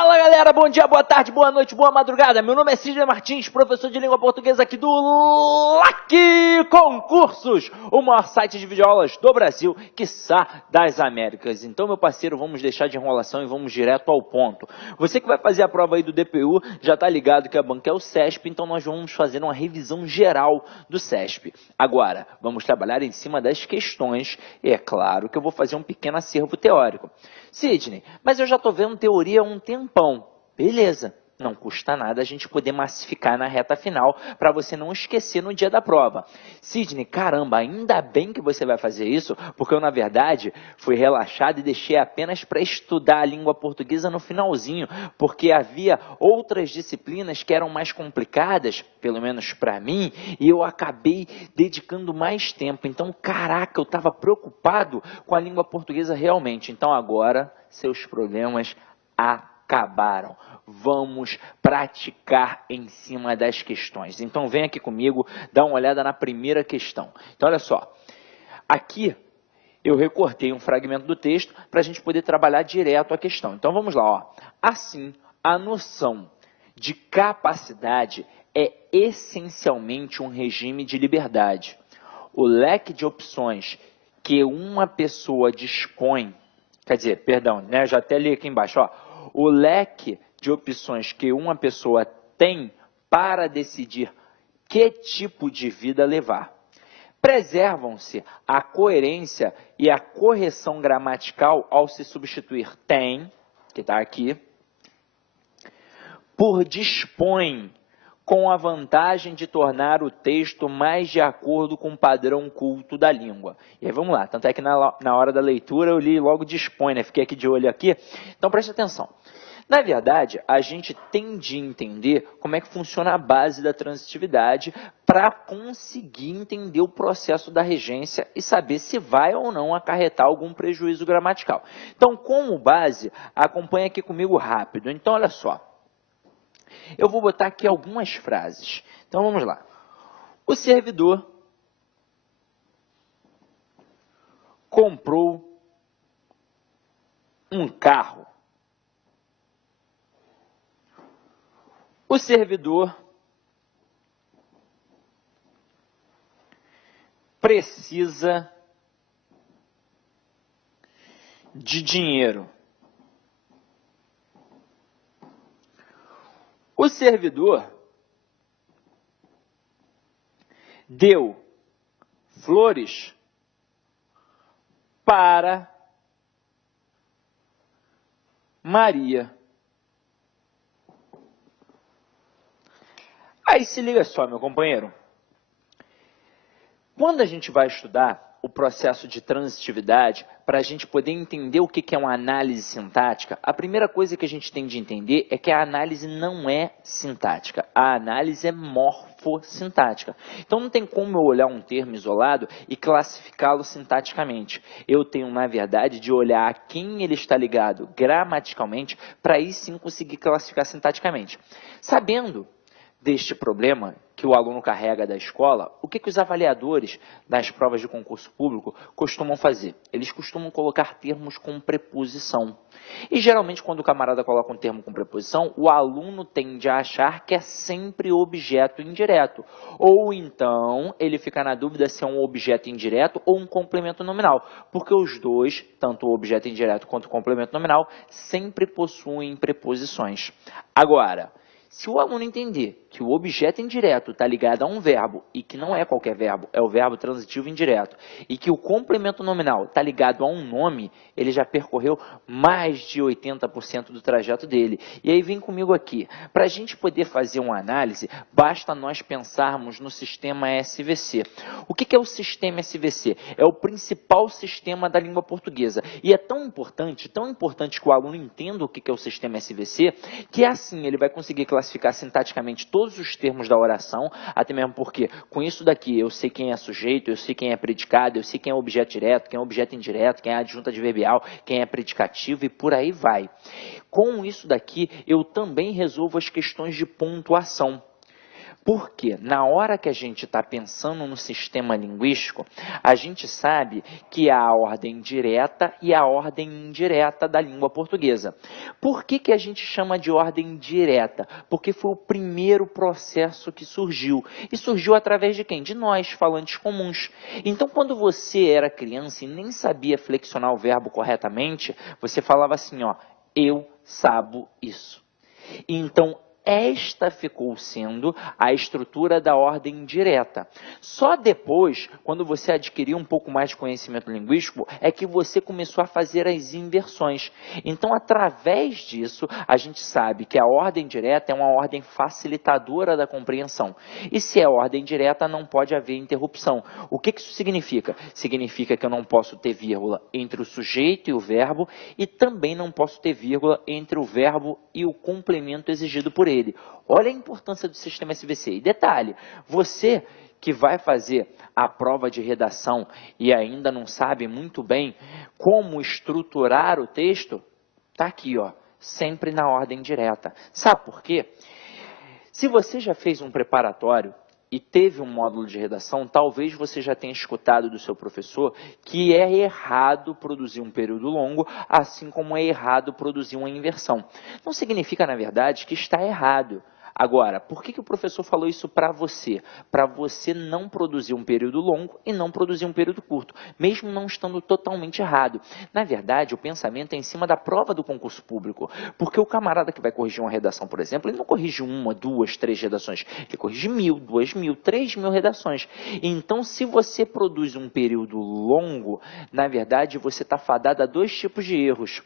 Fala galera, bom dia, boa tarde, boa noite, boa madrugada. Meu nome é Sidney Martins, professor de língua portuguesa aqui do LAC Concursos, o maior site de videoaulas do Brasil, quiçá das Américas. Então, meu parceiro, vamos deixar de enrolação e vamos direto ao ponto. Você que vai fazer a prova aí do DPU já tá ligado que a banca é o CESP, então nós vamos fazer uma revisão geral do CESP. Agora, vamos trabalhar em cima das questões e é claro que eu vou fazer um pequeno acervo teórico. Sidney, mas eu já estou vendo teoria há um tempão. Beleza, não custa nada a gente poder massificar na reta final para você não esquecer no dia da prova. Sidney, caramba, ainda bem que você vai fazer isso, porque eu, na verdade, fui relaxado e deixei apenas para estudar a língua portuguesa no finalzinho, porque havia outras disciplinas que eram mais complicadas, pelo menos para mim, e eu acabei dedicando mais tempo. Então, caraca, eu estava preocupado com a língua portuguesa realmente. Então, agora, seus problemas acabaram. Vamos praticar em cima das questões. Então, vem aqui comigo, dá uma olhada na primeira questão. Então, olha só. Aqui, eu recortei um fragmento do texto para a gente poder trabalhar direto a questão. Então, vamos lá. Ó. Assim, a noção de capacidade é essencialmente um regime de liberdade. O leque de opções que uma pessoa dispõe, quer dizer, perdão, né, já até li aqui embaixo, ó, o leque de opções que uma pessoa tem para decidir que tipo de vida levar. Preservam-se a coerência e a correção gramatical ao se substituir tem, que está aqui, por dispõe, com a vantagem de tornar o texto mais de acordo com o padrão culto da língua. E aí vamos lá, tanto é que na hora da leitura eu li logo dispõe, né? Fiquei aqui de olho aqui. Então preste atenção. Na verdade, a gente tem de entender como é que funciona a base da transitividade para conseguir entender o processo da regência e saber se vai ou não acarretar algum prejuízo gramatical. Então, como base, acompanha aqui comigo rápido. Então, olha só. Eu vou botar aqui algumas frases. Então, vamos lá. O servidor comprou um carro. O servidor precisa de dinheiro. O servidor deu flores para Maria. Aí se liga só, meu companheiro. Quando a gente vai estudar o processo de transitividade, para a gente poder entender o que é uma análise sintática, a primeira coisa que a gente tem de entender é que a análise não é sintática, a análise é morfossintática. Então não tem como eu olhar um termo isolado e classificá-lo sintaticamente. Eu tenho, na verdade, de olhar a quem ele está ligado gramaticalmente, para aí sim conseguir classificar sintaticamente. Sabendo deste problema que o aluno carrega da escola, o que os avaliadores das provas de concurso público costumam fazer? Eles costumam colocar termos com preposição. E geralmente quando o camarada coloca um termo com preposição, o aluno tende a achar que é sempre objeto indireto. Ou então ele fica na dúvida se é um objeto indireto ou um complemento nominal. Porque os dois, tanto o objeto indireto quanto o complemento nominal, sempre possuem preposições. Agora, se o aluno entender que o objeto indireto está ligado a um verbo e que não é qualquer verbo, é o verbo transitivo indireto, e que o complemento nominal está ligado a um nome, ele já percorreu mais de 80% do trajeto dele. E aí vem comigo aqui. Para a gente poder fazer uma análise, basta nós pensarmos no sistema SVC. O que é o sistema SVC? É o principal sistema da língua portuguesa. E é tão importante que o aluno entenda o que é o sistema SVC, que assim ele vai conseguir classificar sintaticamente todos os termos da oração, até mesmo porque com isso daqui eu sei quem é sujeito, eu sei quem é predicado, eu sei quem é objeto direto, quem é objeto indireto, quem é adjunta adverbial, quem é predicativo e por aí vai. Com isso daqui eu também resolvo as questões de pontuação. Porque na hora que a gente está pensando no sistema linguístico, a gente sabe que há a ordem direta e a ordem indireta da língua portuguesa. Por que a gente chama de ordem direta? Porque foi o primeiro processo que surgiu. E surgiu através de quem? De nós, falantes comuns. Então, quando você era criança e nem sabia flexionar o verbo corretamente, você falava assim, ó, eu sabo isso. Então, esta ficou sendo a estrutura da ordem direta. Só depois, quando você adquiriu um pouco mais de conhecimento linguístico, é que você começou a fazer as inversões. Então, através disso, a gente sabe que a ordem direta é uma ordem facilitadora da compreensão. E se é ordem direta, não pode haver interrupção. O que isso significa? Significa que eu não posso ter vírgula entre o sujeito e o verbo e também não posso ter vírgula entre o verbo e o complemento exigido por ele. Olha a importância do sistema SVC. E detalhe, você que vai fazer a prova de redação e ainda não sabe muito bem como estruturar o texto, tá aqui, ó, sempre na ordem direta. Sabe por quê? Se você já fez um preparatório e teve um módulo de redação, talvez você já tenha escutado do seu professor que é errado produzir um período longo, assim como é errado produzir uma inversão. Não significa, na verdade, que está errado. Agora, por que o professor falou isso para você? Para você não produzir um período longo e não produzir um período curto, mesmo não estando totalmente errado. Na verdade, o pensamento é em cima da prova do concurso público, porque o camarada que vai corrigir uma redação, por exemplo, ele não corrige 1, 2, 3 redações, ele corrige 1.000, 2.000, 3.000 redações. Então, se você produz um período longo, na verdade, você está fadado a 2 tipos de erros.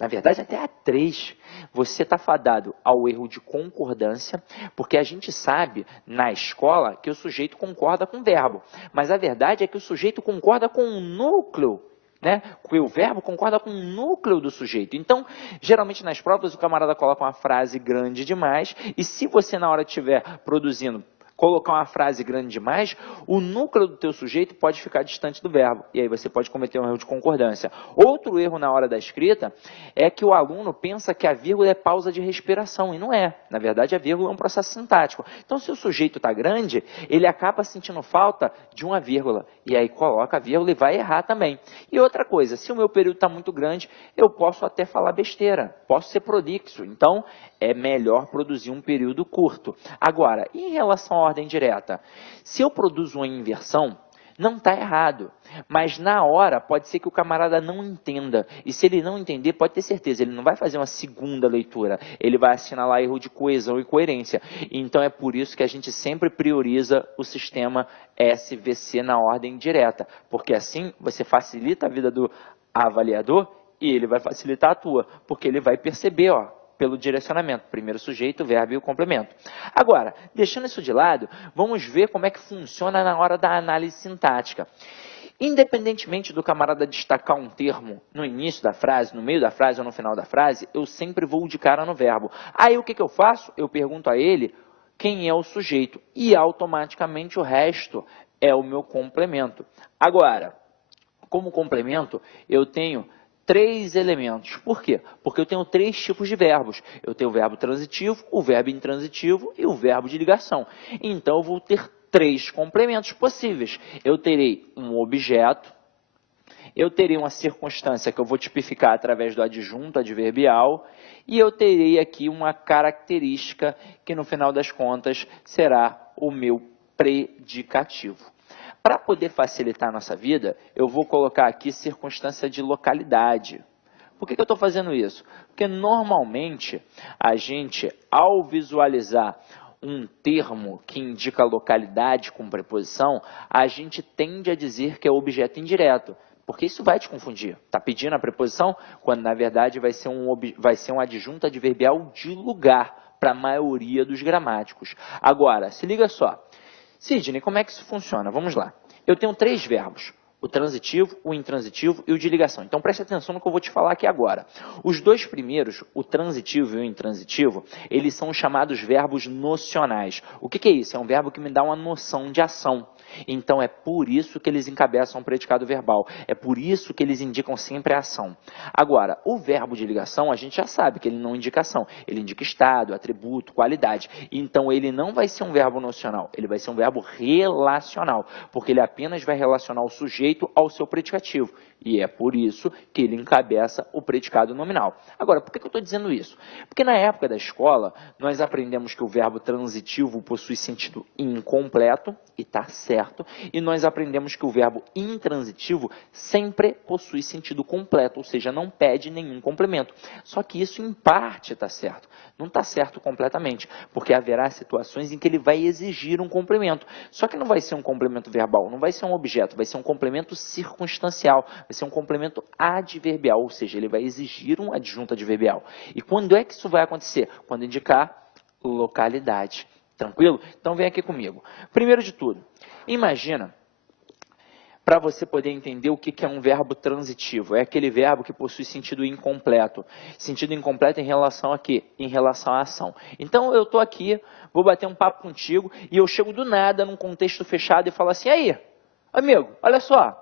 Na verdade, até a 3. Você está fadado ao erro de concordância, porque a gente sabe na escola que o sujeito concorda com o verbo. Mas a verdade é que o sujeito concorda com o núcleo, né? O verbo concorda com o núcleo do sujeito. Então, geralmente nas provas o camarada coloca uma frase grande demais e se você na hora estiver produzindo colocar uma frase grande demais, o núcleo do teu sujeito pode ficar distante do verbo. E aí você pode cometer um erro de concordância. Outro erro na hora da escrita é que o aluno pensa que a vírgula é pausa de respiração. E não é. Na verdade, a vírgula é um processo sintático. Então, se o sujeito está grande, ele acaba sentindo falta de uma vírgula. E aí coloca a vírgula e vai errar também. E outra coisa, se o meu período está muito grande, eu posso até falar besteira. Posso ser prolixo. Então, é melhor produzir um período curto. Agora, em relação à ordem direta, se eu produzo uma inversão, não está errado, mas na hora pode ser que o camarada não entenda, e se ele não entender, pode ter certeza, ele não vai fazer uma segunda leitura, ele vai assinalar erro de coesão e coerência. Então é por isso que a gente sempre prioriza o sistema SVC na ordem direta, porque assim você facilita a vida do avaliador e ele vai facilitar a tua, porque ele vai perceber, ó, pelo direcionamento, primeiro sujeito, verbo e o complemento. Agora, deixando isso de lado, vamos ver como é que funciona na hora da análise sintática. Independentemente do camarada destacar um termo no início da frase, no meio da frase ou no final da frase, eu sempre vou de cara no verbo. Aí o que eu faço? Eu pergunto a ele quem é o sujeito e automaticamente o resto é o meu complemento. Agora, como complemento, eu tenho 3 elementos. Por quê? Porque eu tenho 3 tipos de verbos. Eu tenho o verbo transitivo, o verbo intransitivo e o verbo de ligação. Então, eu vou ter 3 complementos possíveis. Eu terei um objeto, eu terei uma circunstância que eu vou tipificar através do adjunto adverbial e eu terei aqui uma característica que, no final das contas, será o meu predicativo. Para poder facilitar a nossa vida, eu vou colocar aqui circunstância de localidade. Por que eu estou fazendo isso? Porque normalmente a gente, ao visualizar um termo que indica localidade com preposição, a gente tende a dizer que é objeto indireto. Porque isso vai te confundir. Está pedindo a preposição, quando na verdade vai ser um adjunto adverbial de lugar para a maioria dos gramáticos. Agora, se liga só. Sidney, como é que isso funciona? Vamos lá. Eu tenho 3 verbos, o transitivo, o intransitivo e o de ligação. Então, preste atenção no que eu vou te falar aqui agora. Os 2 primeiros, o transitivo e o intransitivo, eles são os chamados verbos nocionais. O que é isso? É um verbo que me dá uma noção de ação. Então, é por isso que eles encabeçam o predicado verbal. É por isso que eles indicam sempre a ação. Agora, o verbo de ligação, a gente já sabe que ele não indica ação. Ele indica estado, atributo, qualidade. Então, ele não vai ser um verbo nocional. Ele vai ser um verbo relacional. Porque ele apenas vai relacionar o sujeito ao seu predicativo. E é por isso que ele encabeça o predicado nominal. Agora, por que eu estou dizendo isso? Porque na época da escola, nós aprendemos que o verbo transitivo possui sentido incompleto, e está certo, e nós aprendemos que o verbo intransitivo sempre possui sentido completo, ou seja, não pede nenhum complemento. Só que isso, em parte, está certo. Não está certo completamente, porque haverá situações em que ele vai exigir um complemento. Só que não vai ser um complemento verbal, não vai ser um objeto, vai ser um complemento circunstancial, vai ser um complemento adverbial, ou seja, ele vai exigir um adjunto adverbial. E quando é que isso vai acontecer? Quando indicar localidade. Tranquilo? Então vem aqui comigo. Primeiro de tudo, imagina, para você poder entender o que é um verbo transitivo. É aquele verbo que possui sentido incompleto. Sentido incompleto em relação a quê? Em relação à ação. Então eu estou aqui, vou bater um papo contigo e eu chego do nada num contexto fechado e falo assim, aí, amigo, olha só,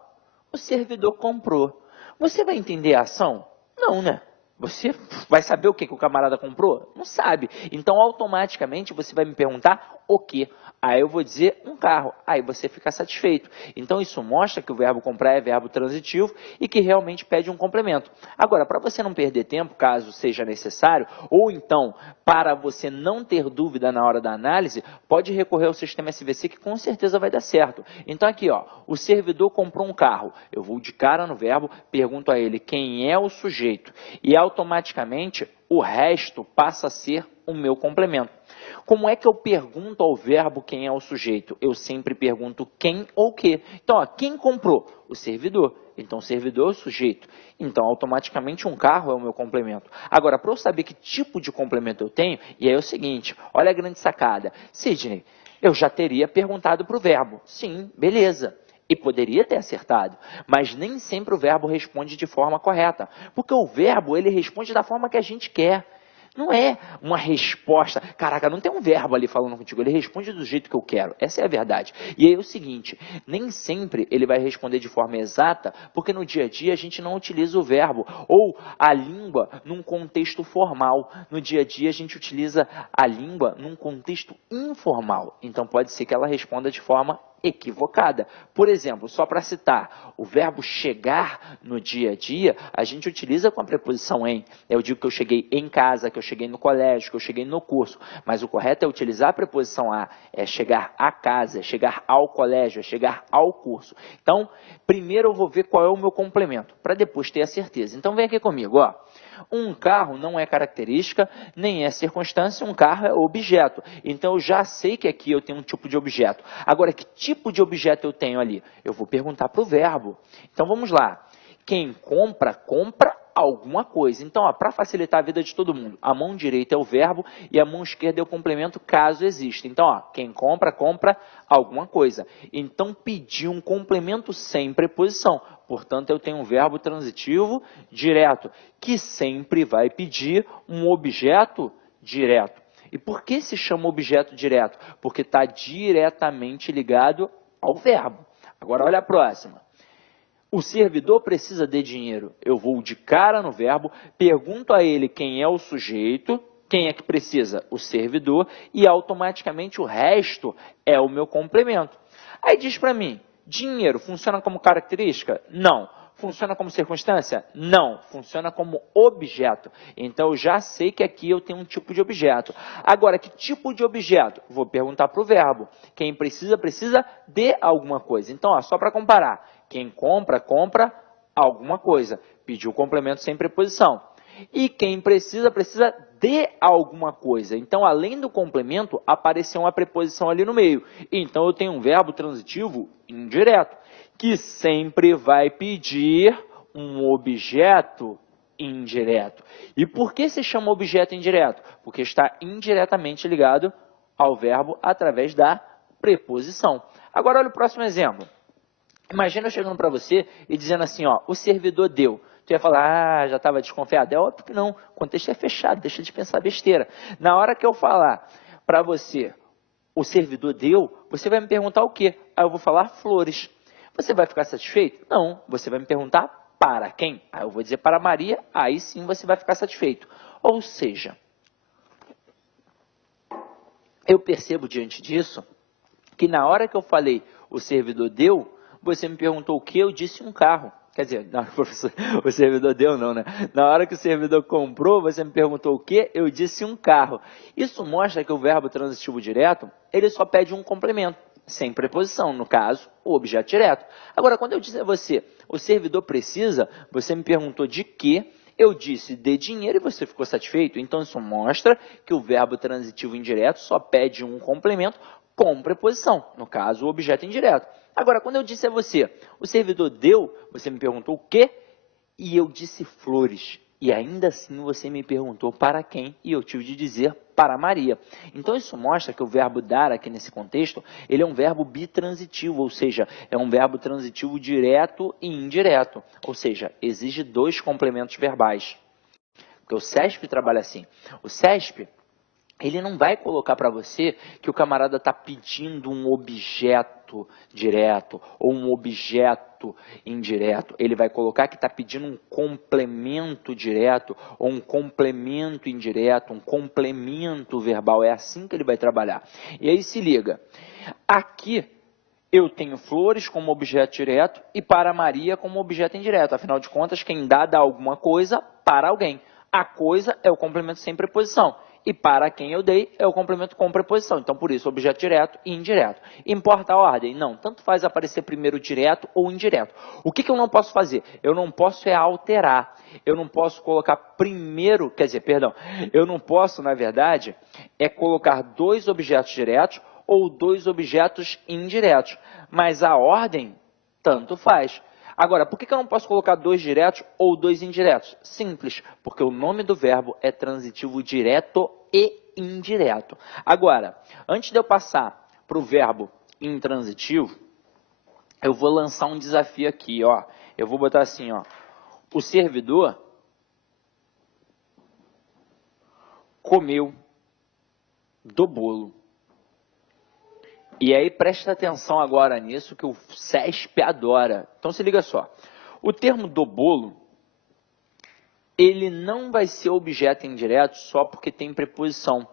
o servidor comprou. Você vai entender a ação? Não, né? Você vai saber o que o camarada comprou? Não sabe. Então, automaticamente, você vai me perguntar o quê? Aí eu vou dizer um carro. Aí você fica satisfeito. Então, isso mostra que o verbo comprar é verbo transitivo e que realmente pede um complemento. Agora, para você não perder tempo, caso seja necessário, ou então, para você não ter dúvida na hora da análise, pode recorrer ao sistema SVC que com certeza vai dar certo. Então, aqui, ó, o servidor comprou um carro. Eu vou de cara no verbo, pergunto a ele quem é o sujeito. E automaticamente, o resto passa a ser o meu complemento. Como é que eu pergunto ao verbo quem é o sujeito? Eu sempre pergunto quem ou o quê. Então, ó, quem comprou? O servidor. Então, o servidor é o sujeito. Então, automaticamente, um carro é o meu complemento. Agora, para eu saber que tipo de complemento eu tenho, e aí é o seguinte, olha a grande sacada. Sidney, eu já teria perguntado para o verbo. Sim, beleza. E poderia ter acertado, mas nem sempre o verbo responde de forma correta. Porque o verbo, ele responde da forma que a gente quer. Não é uma resposta, caraca, não tem um verbo ali falando contigo, ele responde do jeito que eu quero, essa é a verdade. E aí é o seguinte, nem sempre ele vai responder de forma exata, porque no dia a dia a gente não utiliza o verbo, ou a língua num contexto formal. No dia a dia a gente utiliza a língua num contexto informal, então pode ser que ela responda de forma equivocada. Por exemplo, só para citar, o verbo chegar no dia a dia, a gente utiliza com a preposição em. Eu digo que eu cheguei em casa, que eu cheguei no colégio, que eu cheguei no curso, mas o correto é utilizar a preposição a, é chegar à casa, é chegar ao colégio, é chegar ao curso. Então, primeiro eu vou ver qual é o meu complemento, para depois ter a certeza. Então, vem aqui comigo, ó. Um carro não é característica, nem é circunstância, um carro é objeto. Então, eu já sei que aqui eu tenho um tipo de objeto. Agora, que tipo de objeto eu tenho ali? Eu vou perguntar para o verbo. Então, vamos lá. Quem compra, compra alguma coisa. Então, para facilitar a vida de todo mundo, a mão direita é o verbo e a mão esquerda é o complemento, caso exista. Então, ó, quem compra, compra alguma coisa. Então, pedir um complemento sem preposição. Portanto, eu tenho um verbo transitivo direto, que sempre vai pedir um objeto direto. E por que se chama objeto direto? Porque está diretamente ligado ao verbo. Agora, olha a próxima. O servidor precisa de dinheiro. Eu vou de cara no verbo, pergunto a ele quem é o sujeito, quem é que precisa? O servidor, e automaticamente o resto é o meu complemento. Aí diz para mim, dinheiro funciona como característica? Não. Funciona como circunstância? Não. Funciona como objeto. Então, eu já sei que aqui eu tenho um tipo de objeto. Agora, que tipo de objeto? Vou perguntar para o verbo. Quem precisa, precisa de alguma coisa. Então, ó, só para comparar. Quem compra, compra alguma coisa. Pediu complemento sem preposição. E quem precisa, precisa de alguma coisa. Então, além do complemento, apareceu uma preposição ali no meio. Então, eu tenho um verbo transitivo indireto, que sempre vai pedir um objeto indireto. E por que se chama objeto indireto? Porque está indiretamente ligado ao verbo através da preposição. Agora, olha o próximo exemplo. Imagina eu chegando para você e dizendo assim, ó, o servidor deu. Tu ia falar, já estava desconfiado. É óbvio que não, o contexto é fechado, deixa de pensar besteira. Na hora que eu falar para você, o servidor deu, você vai me perguntar o quê? Aí eu vou falar flores. Você vai ficar satisfeito? Não. Você vai me perguntar para quem? Aí eu vou dizer para Maria, aí sim você vai ficar satisfeito. Ou seja, eu percebo diante disso que na hora que eu falei o servidor deu, você me perguntou o que? Eu disse um carro. Quer dizer, não, professor, o servidor deu não, né? Na hora que o servidor comprou, você me perguntou o que? Eu disse um carro. Isso mostra que o verbo transitivo direto, ele só pede um complemento, sem preposição, no caso, o objeto direto. Agora, quando eu disse a você, o servidor precisa, você me perguntou de quê? Eu disse de dinheiro e você ficou satisfeito. Então, isso mostra que o verbo transitivo indireto só pede um complemento com preposição, no caso, o objeto indireto. Agora, quando eu disse a você, o servidor deu, você me perguntou o quê? E eu disse flores. E ainda assim você me perguntou para quem? E eu tive de dizer para Maria. Então isso mostra que o verbo dar aqui nesse contexto, ele é um verbo bitransitivo, ou seja, é um verbo transitivo direto e indireto. Ou seja, exige dois complementos verbais. Porque o CESP trabalha assim. O CESP, ele não vai colocar para você que o camarada está pedindo um objeto direto ou um objeto indireto. Ele vai colocar que está pedindo um complemento direto ou um complemento indireto, um complemento verbal. É assim que ele vai trabalhar. E aí se liga. Aqui eu tenho flores como objeto direto e para Maria como objeto indireto. Afinal de contas, quem dá alguma coisa para alguém. A coisa é o complemento sem preposição. E para quem eu dei é o complemento com preposição. Então, por isso, objeto direto e indireto. Importa a ordem? Não. Tanto faz aparecer primeiro direto ou indireto. O que eu não posso fazer? Eu não posso alterar. Eu não posso colocar primeiro, eu não posso, na verdade, colocar dois objetos diretos ou dois objetos indiretos. Mas a ordem, tanto faz. Agora, por que eu não posso colocar dois diretos ou dois indiretos? Simples, porque o nome do verbo é transitivo direto e indireto. Agora, antes de eu passar para o verbo intransitivo, eu vou lançar um desafio aqui, ó. Eu vou botar assim, ó. O servidor comeu do bolo. E aí presta atenção agora nisso que o CESP adora. Então se liga só. O termo do bolo, ele não vai ser objeto indireto só porque tem preposição.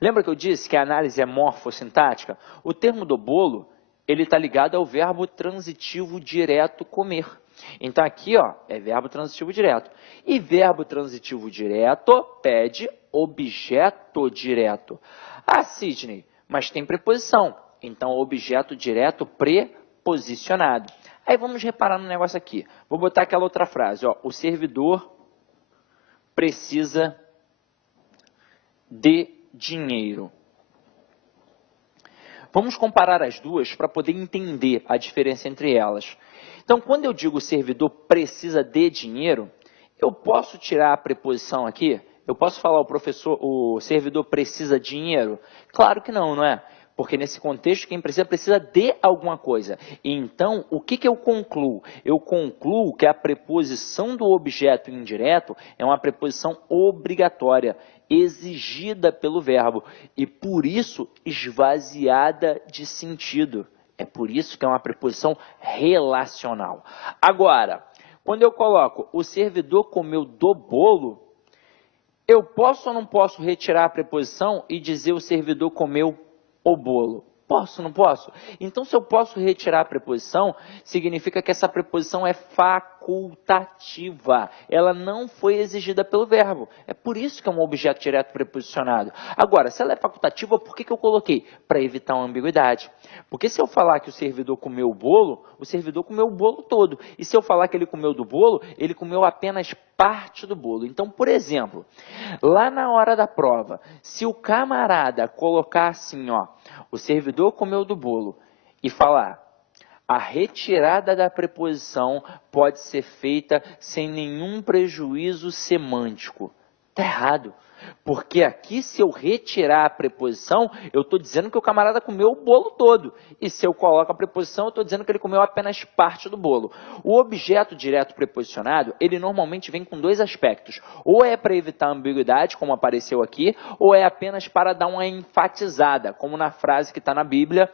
Lembra que eu disse que a análise é morfossintática? O termo do bolo, ele está ligado ao verbo transitivo direto comer. Então aqui, ó, é verbo transitivo direto. E verbo transitivo direto pede objeto direto. Ah, Sidney, mas tem preposição. Então, objeto direto preposicionado. Aí vamos reparar no negócio aqui. Vou botar aquela outra frase, ó. O servidor precisa de dinheiro. Vamos comparar as duas para poder entender a diferença entre elas. Então, quando eu digo o servidor precisa de dinheiro, eu posso tirar a preposição aqui? Eu posso falar o servidor precisa de dinheiro? Claro que não, não é? Porque nesse contexto, quem precisa de alguma coisa. Então, o que eu concluo? Eu concluo que a preposição do objeto indireto é uma preposição obrigatória, exigida pelo verbo, e por isso esvaziada de sentido. É por isso que é uma preposição relacional. Agora, quando eu coloco o servidor comeu do bolo, eu posso ou não posso retirar a preposição e dizer o servidor comeu o bolo? Posso, não posso? Então, se eu posso retirar a preposição, significa que essa preposição é facultativa. Ela não foi exigida pelo verbo. É por isso que é um objeto direto preposicionado. Agora, se ela é facultativa, por que eu coloquei? Para evitar uma ambiguidade. Porque se eu falar que o servidor comeu o servidor comeu o bolo todo. E se eu falar que ele comeu do bolo, ele comeu apenas parte do bolo. Então, por exemplo, lá na hora da prova, se o camarada colocar assim, ó, o servidor comeu do bolo e falar, a retirada da preposição pode ser feita sem nenhum prejuízo semântico. Está errado. Porque aqui, se eu retirar a preposição, eu estou dizendo que o camarada comeu o bolo todo. E se eu coloco a preposição, eu estou dizendo que ele comeu apenas parte do bolo. O objeto direto preposicionado, ele normalmente vem com dois aspectos. Ou é para evitar ambiguidade, como apareceu aqui, ou é apenas para dar uma enfatizada, como na frase que está na Bíblia,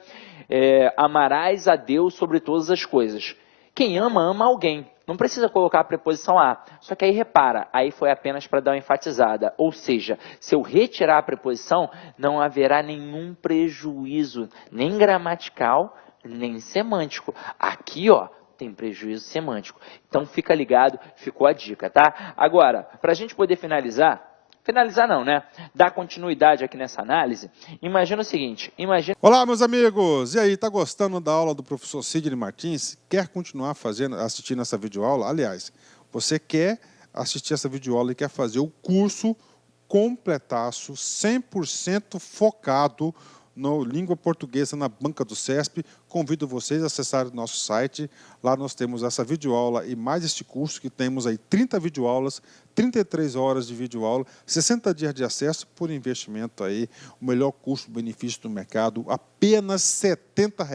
amarás a Deus sobre todas as coisas. Quem ama, ama alguém. Não precisa colocar a preposição a. Só que aí repara, aí foi apenas para dar uma enfatizada. Ou seja, se eu retirar a preposição, não haverá nenhum prejuízo, nem gramatical, nem semântico. Aqui, ó, tem prejuízo semântico. Então fica ligado, ficou a dica, tá? Agora, para a gente poder finalizar não, né? Dar continuidade aqui nessa análise, imagina o seguinte, Olá, meus amigos! E aí, tá gostando da aula do professor Sidney Martins? Quer continuar assistindo essa videoaula? Aliás, você quer assistir essa videoaula e quer fazer o curso completaço, 100% focado no Língua Portuguesa na Banca do CESP, convido vocês a acessarem o nosso site. Lá nós temos essa videoaula e mais este curso, que temos aí 30 videoaulas, 33 horas de videoaula, 60 dias de acesso por investimento aí, o melhor custo-benefício do mercado, apenas R$ 70.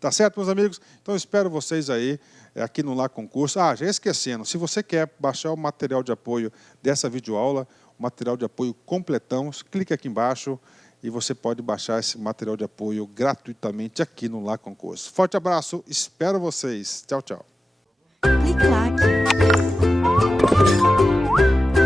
Tá certo, meus amigos? Então, espero vocês aí, aqui no Lá Concurso. Ah, já esquecendo, se você quer baixar o material de apoio dessa videoaula, o material de apoio completão, clique aqui embaixo, e você pode baixar esse material de apoio gratuitamente aqui no Lá Concurso. Forte abraço, espero vocês. Tchau, tchau. Clique lá.